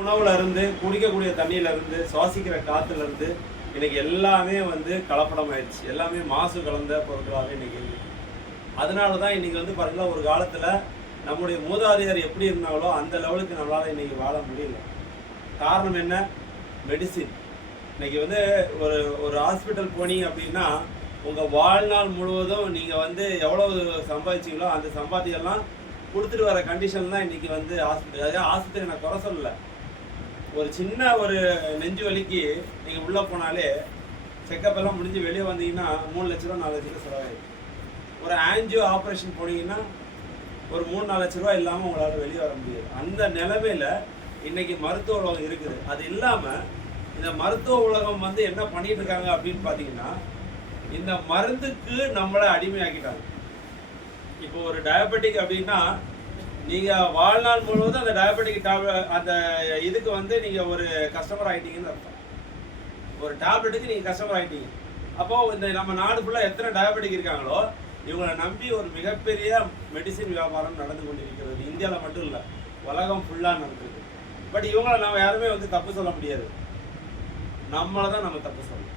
உணவுல இருந்து குடிக்கக்கூடிய தண்ணியில இருந்து சுவாசிக்கிற காத்துல இருந்து இன்னைக்கு எல்லாமே வந்து கலப்படம் ஆயிடுச்சு. எல்லாமே மாசு கலந்த பொருட்களாகவே இன்னைக்கு இருக்கு. அதனால தான் இன்னைக்கு வந்து பாருங்களா, ஒரு காலத்துல நம்முடைய மூதாதையர் எப்படி இருந்தாங்களோ அந்த லெவலுக்கு நம்மளால இன்னைக்கு வாழ முடியல. காரணம் என்ன? மெடிசின். இன்னைக்கு வந்து ஒரு ஒரு ஹாஸ்பிட்டல் போனீங்க அப்படின்னா உங்க வாழ்நாள் முழுவதும் நீங்க வந்து எவ்வளவு சம்பாதிச்சீங்களோ அந்த சம்பாத்தியெல்லாம் கொடுத்துட்டு வர கண்டிஷன் தான் இன்னைக்கு வந்து ஹாஸ்பிட்டல். அதாவது ஆஸ்பத்திரி நான் குறை சொல்லல. ஒரு சின்ன ஒரு நெஞ்சு வலிக்கு நீங்கள் உள்ளே போனாலே செக்கப் எல்லாம் முடிஞ்சு வெளியே வந்தீங்கன்னா 3 லட்ச ரூபா 4 லட்ச ரூபா செலவாயிடும். ஒரு ஆன்ஜியோ ஆப்ரேஷன் போனீங்கன்னா ஒரு 3-4 லட்ச ரூபா இல்லாமல் உங்களால் வெளியே வர முடியாது. அந்த நிலைமையில் இன்னைக்கு மருத்துவ உலகம் இருக்குது. அது இல்லாமல் இந்த மருத்துவ உலகம் வந்து என்ன பண்ணிட்டு இருக்காங்க அப்படின்னு பார்த்தீங்கன்னா, இந்த மருந்துக்கு நம்மளை அடிமையாக்கிட்டாங்க. இப்போ ஒரு டயபெட்டிக் அப்படின்னா நீங்கள் வாழ்நாள் முழுவதும் அந்த டயபெட்டிக் அந்த இதுக்கு வந்து நீங்கள் ஒரு கஸ்டமர் ஆகிட்டீங்கன்னு அர்த்தம். ஒரு டேப்லெட்டுக்கு நீங்கள் கஸ்டமர் ஆகிட்டீங்க. அப்போது இந்த நம்ம நாடு ஃபுல்லாக எத்தனை டயபெட்டிக் இருக்காங்களோ இவங்களை நம்பி ஒரு மிகப்பெரிய மெடிசின் வியாபாரம் நடந்து கொண்டிருக்கிறது. இந்தியாவில் மட்டும் இல்லை, உலகம் ஃபுல்லாக நடந்துருக்கு. பட் இவங்களை நம்ம யாருமே வந்து தப்பு சொல்ல முடியாது. நம்மளை தான் நம்ம தப்பு சொல்லணும்.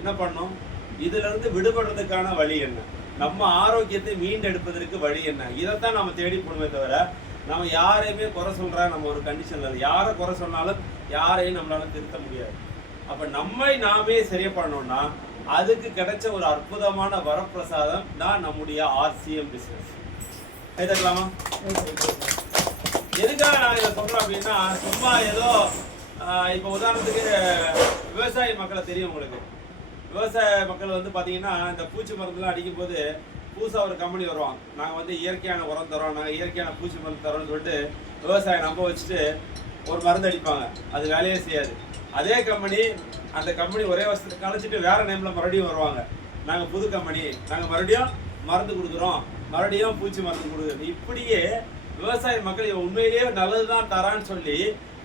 என்ன பண்ணோம்? இதிலிருந்து விடுபடுறதுக்கான வழி என்ன? நம்ம ஆரோக்கியத்தை மீண்டெடுப்பதற்கு வழி என்ன? இதைத்தான் நம்ம தேடி போடுமே தவிர நம்ம யாரையுமே குறை சொல்ற நம்ம ஒரு கண்டிஷன்ல இல்லை. யாரை குறை சொன்னாலும் யாரையும் நம்மளால திருத்த முடியாது. அப்ப நம்மை நாமே சரியா பண்ணணும்னா அதுக்கு கிடைச்ச ஒரு அற்புதமான வரப்பிரசாதம் தான் நம்முடைய ஆர்சிஎம் பிசினஸ். கேட்கலாமா? எதுக்காக நான் இதை சொல்றேன் அப்படின்னா, சும்மா ஏதோ இப்போ உதாரணத்துக்கு விவசாய மக்களை தெரியும் உங்களுக்கு. விவசாய மக்கள் வந்து பார்த்தீங்கன்னா இந்த பூச்சி மருந்துலாம் அடிக்கும் போது புதுசாக ஒரு கம்பெனி வருவாங்க. நாங்கள் வந்து இயற்கையான உரம் தரோம், நாங்கள் இயற்கையான பூச்சி மருந்து தரோம்னு சொல்லிட்டு விவசாயம் நம்ப வச்சுட்டு ஒரு மருந்து அடிப்பாங்க. அது வேலையே செய்யாது. அதே கம்பெனி அந்த கம்பெனி ஒரே வருஷத்துக்கு கழிச்சிட்டு வேற நேமில் மறுபடியும் வருவாங்க. நாங்கள் புது கம்பெனி, நாங்கள் மறுபடியும் மருந்து கொடுக்குறோம், மறுபடியும் பூச்சி மருந்து கொடுக்குறோம். இப்படியே விவசாய மக்கள் உண்மையிலேயே நல்லது தான் தரான்னு சொல்லி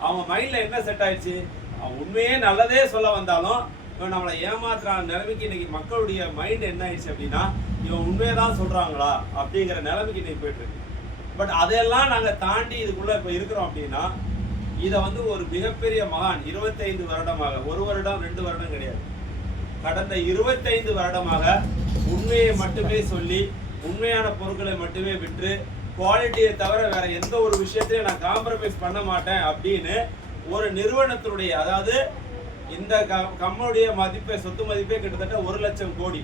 அவங்க மைண்டில் என்ன செட் ஆயிடுச்சு, அவன் உண்மையே நல்லதே சொல்ல வந்தாலும் நம்மளை ஏமாத்துறான நிலைமைக்கு இன்னைக்கு மக்களுடைய மைண்ட் என்ன ஆயிடுச்சு அப்படின்னா, இவன் உண்மையை தான் சொல்றாங்களா அப்படிங்கிற நிலைமைக்கு இன்னைக்கு போயிட்டு இருக்கு. பட் அதையெல்லாம் நாங்கள் தாண்டி இதுக்குள்ள இப்போ இருக்கிறோம் அப்படின்னா, இதை வந்து ஒரு மிகப்பெரிய மகான் 25 வருடமாக, 1 வருடம் 2 வருடம் கிடையாது, கடந்த 25 வருடமாக உண்மையை மட்டுமே சொல்லி உண்மையான பொருட்களை மட்டுமே விற்று குவாலிட்டியை தவிர வேற எந்த ஒரு விஷயத்தையும் நான் காம்ப்ரமைஸ் பண்ண மாட்டேன் அப்படின்னு ஒரு நிறுவனத்தினுடைய, அதாவது இந்த கம்பெனியுடைய மதிப்பே, சொத்து மதிப்பே கிட்டத்தட்ட 1 லட்சம் கோடி.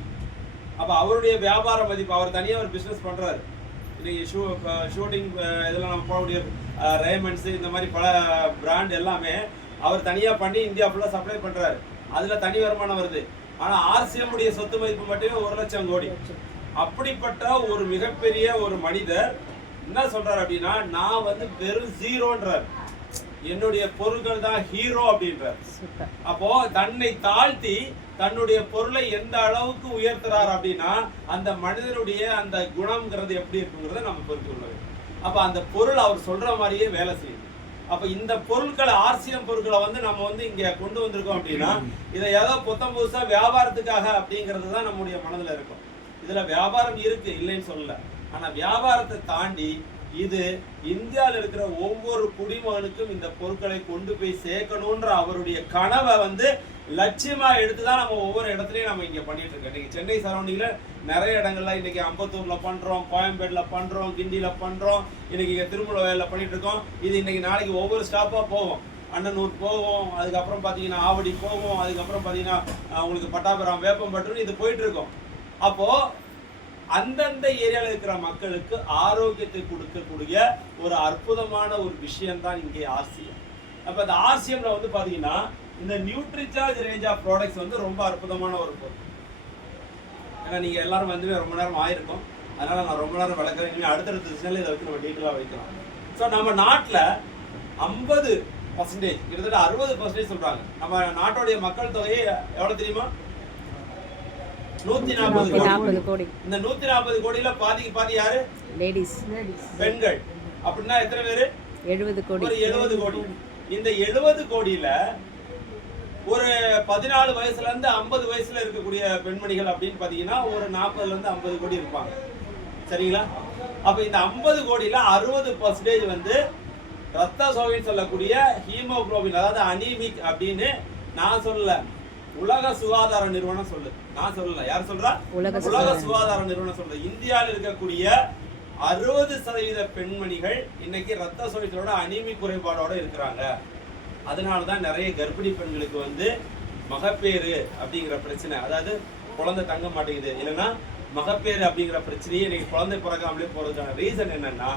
அப்போ அவருடைய வியாபார மதிப்பு, அவர் தனியாக ஒரு பிஸ்னஸ் பண்ணுறாரு. இன்னைக்கு ஷூட்டிங் இதெல்லாம் நம்ம போகக்கூடிய ரேமண்ட்ஸ் இந்த மாதிரி பல பிராண்ட் எல்லாமே அவர் தனியாக பண்ணி இந்தியா ஃபுல்லாக சப்ளை பண்ணுறாரு. அதில் தனி வருமானம் வருது. ஆனால் ஆர்சிஎம் உடைய சொத்து மதிப்பு மட்டுமே 1 லட்சம் கோடி. அப்படிப்பட்ட ஒரு மிகப்பெரிய ஒரு மனிதர் என்ன சொல்றாரு அப்படின்னா, நான் வந்து வெறும் ஜீரோன்றார், என்னுடைய பொருட்கள் தான் ஹீரோ அப்படின்றார். அப்போ தன்னை தாழ்த்தி தன்னுடைய பொருளை எந்த அளவுக்கு உயர்த்துறார் அப்படின்னா அந்த மனிதனுடைய அந்த குணம்ங்கிறது எப்படி இருக்குங்கிறத நம்ம பொறுத்து கொள்ள வேண்டும். அப்ப அந்த பொருள் அவர் சொல்ற மாதிரியே வேலை செய்யுது. அப்ப இந்த பொருட்களை, ஆர்சிஎம் பொருட்களை வந்து நம்ம வந்து இங்க கொண்டு வந்திருக்கோம் அப்படின்னா இதை ஏதோ புத்தம் புதுசா வியாபாரத்துக்காக அப்படிங்கிறது தான் நம்முடைய மனதில் இருக்கும். இதுல வியாபாரம் இருக்கு, இல்லைன்னு சொல்லல. ஆனா வியாபாரத்தை தாண்டி இது இந்தியாவில் இருக்கிற ஒவ்வொரு குடிமகனுக்கும் இந்த பொருட்களை கொண்டு போய் சேர்க்கணும்ன்ற அவருடைய கனவை வந்து லட்சியமா எடுத்துதான் நம்ம ஒவ்வொரு இடத்துலயும் நம்ம இங்க பண்ணிட்டு இருக்கோம். இன்னைக்கு சென்னை சரௌண்டிங்ல நிறைய இடங்கள்ல இன்னைக்கு அம்பத்தூர்ல பண்றோம், கோயம்பேடுல பண்றோம், கிண்டியில பண்றோம், இன்னைக்கு இங்க திருமூலவேல பண்ணிட்டு இருக்கோம். இது இன்னைக்கு நாளைக்கு ஒவ்வொரு ஸ்டாப்பா போவோம். அண்ணனூர் போவோம், அதுக்கப்புறம் பாத்தீங்கன்னா ஆவடி போவோம், அதுக்கப்புறம் பாத்தீங்கன்னா உங்களுக்கு பட்டாபுரம், வேப்பம்பட்டு இது போயிட்டு இருக்கோம். அப்போ அந்தந்த ஏரியாவில் இருக்கிற மக்களுக்கு ஆரோக்கியத்தை கொடுக்கக்கூடிய ஒரு அற்புதமான ஒரு விஷயம் தான் இங்கே ஆர்சிஎம். அப்போ அந்த ஆர்சிஎம்ல வந்து பார்த்தீங்கன்னா இந்த நியூட்ரிசார்ஜ் ரேஞ்ச் ஆஃப் ப்ராடக்ட்ஸ் வந்து ரொம்ப அற்புதமான ஒரு பொருள். ஏன்னா நீங்கள் எல்லாரும் வந்து ரொம்ப நேரம் ஆயிருக்கும், அதனால நான் ரொம்ப நேரம் விளக்குறேன். நீங்கள் அடுத்தடுத்த சேனல் இதை வச்சு நம்ம டீட்டெயிலாக வைக்கலாம். ஸோ நம்ம நாட்டில் 50% கிட்டத்தட்ட 60% சொல்கிறாங்க. நம்ம நாட்டோடைய மக்கள் தொகையை எவ்வளோ தெரியுமா? 140 கோடி. இந்த 140 கோடியில பாதிக்கு பாதி யாரு? லேடிஸ், பெண்கள். அப்படின்னா எத்தனை பேரு? 70 கோடி. ஒரு 70 கோடி. இந்த 70 கோடியில ஒரு 14 வயசுல இருந்து 50 வயசுல இருக்கக்கூடிய பெண்மணிகள் அப்படின்னு பாத்தீங்கன்னா ஒரு 40ல இருந்து 50 கோடி இருப்பாங்க. சரிங்களா? அப்ப இந்த 50 கோடியில 60% வந்து ரத்த சோகைன்னு சொல்லக்கூடிய ஹீமோகுளோபின், அதாவது அனீமிக் அப்படின்னு நான் சொல்லல, உலக சுகாதார நிறுவனம் சொல்லுது. நான் சொல்லல, யார் சொல்றா? உலக சுகாதார நிறுவனம் சொல்லுது. இந்தியாவில் இருக்கக்கூடிய 60% பெண்மணிகள் இன்னைக்கு ரத்த சோகையோட அனீமிக் குறைபாடோட இருக்கிறாங்க. அதனாலதான் நிறைய கர்ப்பிணி பெண்களுக்கு வந்து மகப்பேறு அப்படிங்கிற பிரச்சனை, அதாவது குழந்தை தங்க மாட்டேங்குது, இல்லைன்னா மகப்பேறு அப்படிங்கிற பிரச்சனையே இன்னைக்கு குழந்தை பிறக்காமலே போறதுக்கான ரீசன் என்னன்னா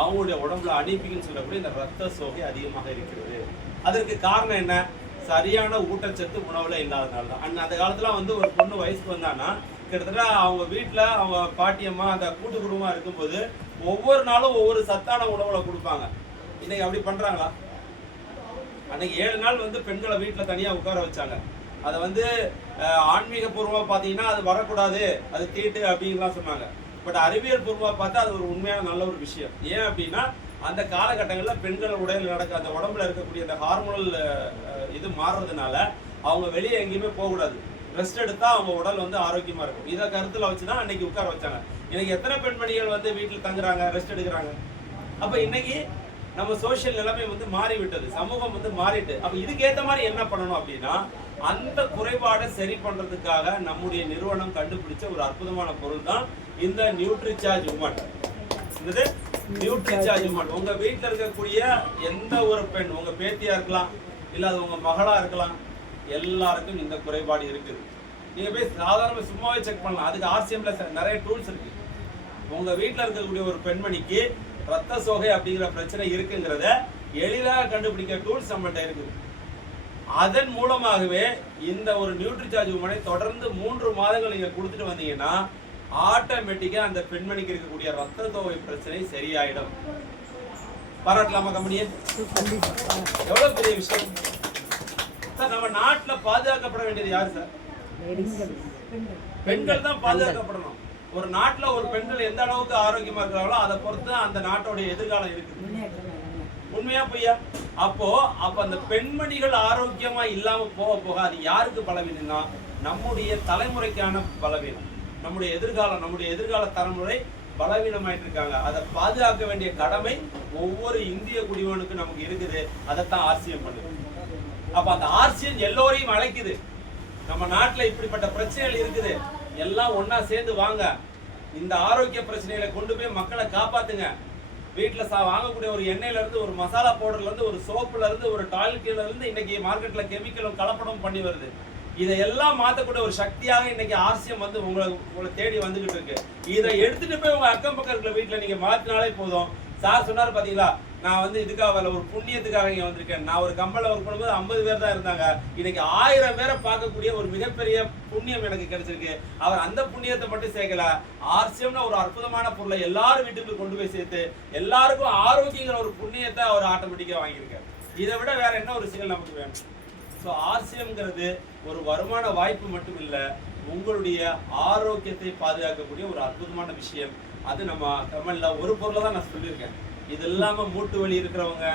அவங்களுடைய உடம்புல அனீமிக்னு சொல்லக்கூடிய இந்த ரத்த சோகை அதிகமாக இருக்கிறது. அதற்கு காரணம் என்ன? சரியான ஊட்டச்சத்து உணவுல இல்லாதனால தான். அந்த காலத்துல வந்து ஒரு பொண்ணு வயசுக்கு வந்தான்னா கிட்டத்தட்ட அவங்க வீட்டுல அவங்க பாட்டியம்மா அந்த கூட்டு குடும்பமா இருக்கும்போது ஒவ்வொரு நாளும் ஒவ்வொரு சத்தான உணவுல கொடுப்பாங்க. இன்னைக்கு அப்படி பண்றாங்களா? அன்னைக்கு 7 நாள் வந்து பெண்களை வீட்டுல தனியா உட்கார வச்சாங்க. அதை வந்து ஆன்மீக பூர்வமா பாத்தீங்கன்னா அது வரக்கூடாது, அது தீட்டு அப்படின்லாம் சொன்னாங்க. பட் அறிவியல் பூர்வமா பார்த்தா அது ஒரு உண்மையான நல்ல ஒரு விஷயம். ஏன் அப்படின்னா அந்த காலகட்டங்களில் பெண்கள் உடலில் நடக்க அந்த உடம்புல இருக்கக்கூடிய அந்த ஹார்மோனல் இது மாறுறதுனால அவங்க வெளியே எங்கேயுமே போகக்கூடாது, ரெஸ்ட் எடுத்தா அவங்க உடல் வந்து ஆரோக்கியமா இருக்கும். இதை கருத்துல வச்சுதான் அன்னைக்கு உட்கார வச்சாங்க. இன்னைக்கு எத்தனை பெண்மணிகள் வந்து வீட்டில் தங்குறாங்க, ரெஸ்ட் எடுக்கிறாங்க? அப்ப இன்னைக்கு நம்ம சோசியல் நிலைமை வந்து மாறி விட்டது, சமூகம் வந்து மாறிட்டு. அப்ப இதுக்கு ஏத்த மாதிரி என்ன பண்ணணும் அப்படின்னா அந்த குறைபாடை சரி பண்றதுக்காக நம்முடைய நிறுவனம் கண்டுபிடிச்ச ஒரு அற்புதமான பொருள் தான் இந்த நியூட்ரிசார்ஜ் உமன். இது நியூட்ரிசார்ஜ் உமன். உங்க வீட்டுல இருக்கக்கூடிய எந்த ஒரு பெண், உங்க பேத்தியா இருக்கலாம், இல்ல அது உங்க மகளா இருக்கலாம், எல்லாருக்கும் இந்த குறைபாடு இருக்குது. நீங்க போய் சாதாரண சும்மாவே செக் பண்ணலாம். அதுக்கு ஆர்சிஎம்ல நிறைய டூல்ஸ் இருக்கு. உங்க வீட்டுல இருக்கக்கூடிய ஒரு பெண்மணிக்கு ரத்த சோகை அப்படிங்கிற பிரச்சனை இருக்குங்கிறத எளிதாக கண்டுபிடிக்க டூல்ஸ் நம்மகிட்ட இருக்குது. அதன் மூலமாகவே இந்த ஒரு நியூட்ரிசார்ஜ் உமனை தொடர்ந்து 3 மாதங்கள் நீங்க கொடுத்துட்டு வந்தீங்கன்னா ஆட்டோமேட்டிக்கா அந்த பெண்மணிக்கு இருக்கக்கூடிய ரத்த சோகை பிரச்சனை சரியாயிடும். பாராட்டலாமா கம்பெனியை? எவ்வளவு பெரிய விஷயம் சார். நம்ம நாட்டுல பாதுகாக்கப்பட வேண்டியது யாரு சார்? பெண்கள் தான் பாதுகாக்கப்படணும். ஒரு நாட்டுல ஒரு பெண்கள் எந்த அளவுக்கு ஆரோக்கியமா இருக்கிறாங்களோ அதை பொறுத்து அந்த நாட்டோட எதிர்காலம் இருக்குது. உண்மையா பொய்யா? அப்ப அந்த பெண்மணிகள் ஆரோக்கியமா இல்லாம போக போக அது யாருக்கு பலவீனம்னா நம்முடைய தலைமுறைக்கான பலவீனம். நம்முடைய எதிர்கால தலைமுறை பலவீனமாயிட்டு இருக்காங்க. அதை பாதுகாக்க வேண்டிய கடமை ஒவ்வொரு இந்திய குடிமகனுக்கு நமக்கு இருக்குது. அதைத்தான் ஆர்சிஎம் பண்ணுது. அப்ப அந்த ஆர்சிஎம் எல்லோரையும் அழைக்குது. நம்ம நாட்டுல இப்படிப்பட்ட பிரச்சனைகள் இருக்குது, எல்லாம் ஒன்னா சேர்ந்து வாங்க, இந்த ஆரோக்கிய பிரச்சனைகளை கொண்டு போய் மக்களை காப்பாத்துங்க. வீட்டுல வாங்கக்கூடிய ஒரு எண்ணெயில இருந்து, ஒரு மசாலா பவுடர்ல இருந்து, ஒரு சோப்புல இருந்து, ஒரு டாய்லெட்ல இருந்து இன்னைக்கு மார்க்கெட்ல கெமிக்கலும் கலப்படம் பண்ணி வருது. இதையெல்லாம் மாத்தக்கூடிய ஒரு சக்தியாக இன்னைக்கு ஆர்சிஎம் வந்து உங்களை தேடி வந்துகிட்டு இருக்கு. இதை எடுத்துட்டு போய் உங்க அக்கம் பக்கம் இருக்கிற வீட்டுல நீங்க மாத்தினாலே போதும். சார் சொன்னாரு பாத்தீங்களா, நான் வந்து இதுக்காக வரல, ஒரு புண்ணியத்துக்காக இங்க வந்திருக்கேன். நான் ஒரு கம்பெனில ஒர்க் பண்ணும்போது 50 பேர் தான் இருந்தாங்க. இன்னைக்கு 1000 பேரை பார்க்கக்கூடிய ஒரு மிகப்பெரிய புண்ணியம் எனக்கு கிடைச்சிருக்கு. அவர் அந்த புண்ணியத்தை மட்டும் சேர்க்கல, ஆர்சிஎம்னு ஒரு அற்புதமான பொருளை எல்லாரும் வீட்டுக்கு கொண்டு போய் சேர்த்து எல்லாருக்கும் ஆரோக்கியங்கிற ஒரு புண்ணியத்தை அவர் ஆட்டோமேட்டிக்கா வாங்கியிருக்காரு. இதை விட வேற என்ன ஒரு செயல் நமக்கு வேணும்? ஸோ ஆர்சிஎம்ங்கிறது ஒரு வருமான வாய்ப்பு மட்டும் இல்லை, உங்களுடைய ஆரோக்கியத்தை பாதுகாக்கக்கூடிய ஒரு அற்புதமான விஷயம். அது நம்ம கமெண்ட்ல ஒரு பொருளை தான் நான் சொல்லியிருக்கேன். இது இல்லாம மூட்டு வலி இருக்கிறவங்க,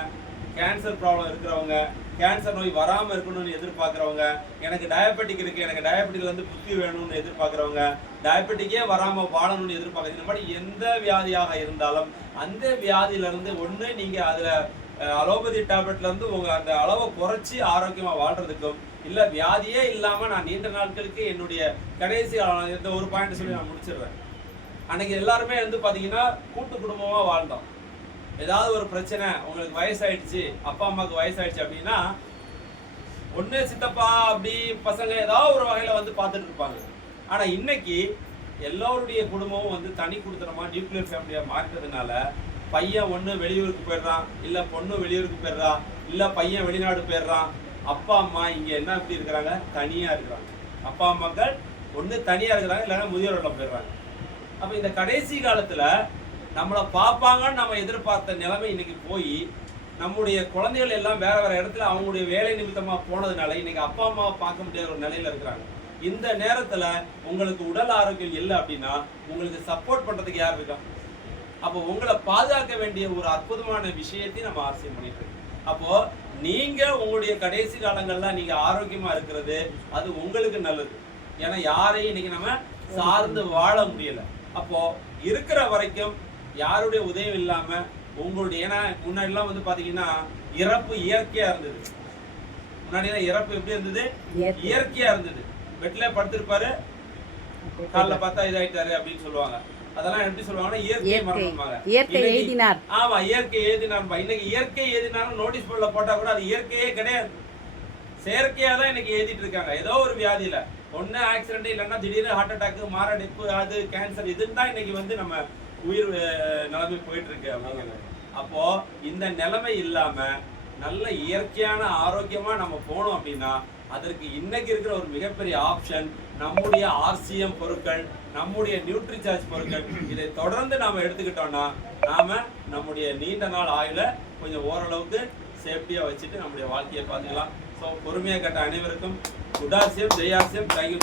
கேன்சர் ப்ராப்ளம் இருக்கிறவங்க, கேன்சர் நோய் வராம இருக்கணும்னு எதிர்பார்க்கிறவங்க, எனக்கு டயபெட்டிக் இருக்கு, எனக்கு டயபெட்டிக்ல இருந்து புத்தி வேணும்னு எதிர்பார்க்கிறவங்க, டயபெட்டிக்கே வராம வாழணும்னு எதிர்பார்க்கறது, இந்த மாதிரி எந்த வியாதியாக இருந்தாலும் அந்த வியாதியில இருந்து ஒண்ணு நீங்க அதுல அலோபதி டேப்லெட்ல இருந்து உங்க அந்த அளவை குறைச்சி ஆரோக்கியமா வாழ்றதுக்கும், இல்ல வியாதியே இல்லாம நான் நீண்ட நாட்களுக்கு என்னுடைய கடைசி இந்த ஒரு பாயிண்ட் சொல்லி நான் முடிச்சிடுறேன். அன்னைக்கு எல்லாருமே வந்து பாத்தீங்கன்னா கூட்டு குடும்பமா வாழ்ந்தோம். ஏதாவது ஒரு பிரச்சனை, உங்களுக்கு வயசாயிடுச்சு, அப்பா அம்மாவுக்கு வயசாயிடுச்சு அப்படின்னா ஒண்ணு சித்தப்பா அப்படி பசங்க ஏதாவது ஒரு வகையில வந்து பார்த்துட்டு இருப்பாங்க. ஆனா இன்னைக்கு எல்லோருடைய குடும்பமும் வந்து தனி குடுத்தனமா நியூக்ளியர் ஃபேமிலியா மாறிட்டதுனால பையன் ஒண்ணு வெளியூருக்கு போயிடுறான், இல்ல பொண்ணு வெளியூருக்கு போயிடுறா, இல்ல பையன் வெளிநாடு போயிடுறான். அப்பா அம்மா இங்க என்ன எப்படி இருக்கிறாங்க? தனியா இருக்கிறாங்க. அப்பா அம்மாக்கள் ஒண்ணு தனியா இருக்கிறாங்க, இல்லைன்னா முதியோர்ல போயிடுறாங்க. அப்ப இந்த கடைசி காலத்துல நம்மளை பார்ப்பாங்கன்னு நம்ம எதிர்பார்த்த நிலைமை இன்னைக்கு போய் நம்முடைய குழந்தைகள் எல்லாம் வேற வேற இடத்துல அவங்களுடைய வேலை நிமித்தமா போனதுனால இன்னைக்கு அப்பா அம்மாவை பார்க்க முடியாத ஒரு நிலையில இருக்கிறாங்க. இந்த நேரத்துல உங்களுக்கு உடல் ஆரோக்கியம் இல்லை அப்படின்னா உங்களுக்கு சப்போர்ட் பண்றதுக்கு யார் இருக்கா? அப்போ உங்களை பாதுகாக்க வேண்டிய ஒரு அற்புதமான விஷயத்தையும் நம்ம ஆர்சிஎம் பண்ணிட்டு இருக்கோம். அப்போ நீங்க உங்களுடைய கடைசி காலங்கள்ல நீங்க ஆரோக்கியமா இருக்கிறது அது உங்களுக்கு நல்லது. ஏன்னா யாரையும் இன்னைக்கு நம்ம சார்ந்து வாழ முடியல. அப்போ இருக்கிற வரைக்கும் யாருடைய உதவி இல்லாம உங்களுடைய, ஏன்னா முன்னாடிலாம் வந்து பாத்தீங்கன்னா இறப்பு இயற்கையா இருந்தது. முன்னாடிலாம் இறப்பு எப்படி இருந்தது? இயற்கையா இருந்தது. பெட்ல படுத்திருப்பாரு, காலைல பார்த்தா இதாயிட்டாரு அப்படின்னு சொல்லுவாங்க. அதெல்லாம் எப்படி சொல்லுவாங்கன்னா இயற்கை மரணம்பாங்க. இயற்கை எழுதினார். ஆமா, இயற்கை எழுதினார். இன்னைக்கு இயற்கை எழுதினாலும் நோட்டீஸ் போர்டுல போட்டா கூட அது இயற்கையே கிடையாது. செயற்கையா தான் இன்னைக்கு எழுதிட்டு இருக்காங்க. ஏதோ ஒரு வியாதியில ஒண்ணு ஆக்சிடென்ட், இல்லைன்னா திடீர்னு ஹார்ட் அட்டாக், மாரடைப்பு, அது கேன்சர், இதுன்னு தான் இன்னைக்கு வந்து நம்ம உயிர் நிலைமை போயிட்டு இருக்கு அப்படிங்கிறது. அப்போ இந்த நிலைமை இல்லாம நல்ல இயற்கையான ஆரோக்கியமா நம்ம போனோம் அப்படின்னா அதற்கு இன்னைக்கு இருக்கிற ஒரு மிகப்பெரிய ஆப்ஷன் நம்முடைய RCM பொருட்கள், நம்முடைய நியூட்ரிசார்ஜ் பொருட்கள். இதை தொடர்ந்து நாம எடுத்துக்கிட்டோம்னா நாம நம்முடைய நீண்ட நாள் ஆயுள கொஞ்சம் ஓரளவுக்கு சேஃப்டியா வச்சுட்டு நம்முடைய வாழ்க்கையை பார்த்துக்கலாம். ஸோ பொறுமையாக கேட்ட அனைவருக்கும் குட் ஆர்சியம், ஜெய் ஆர்சியம். தேங்க்யூ.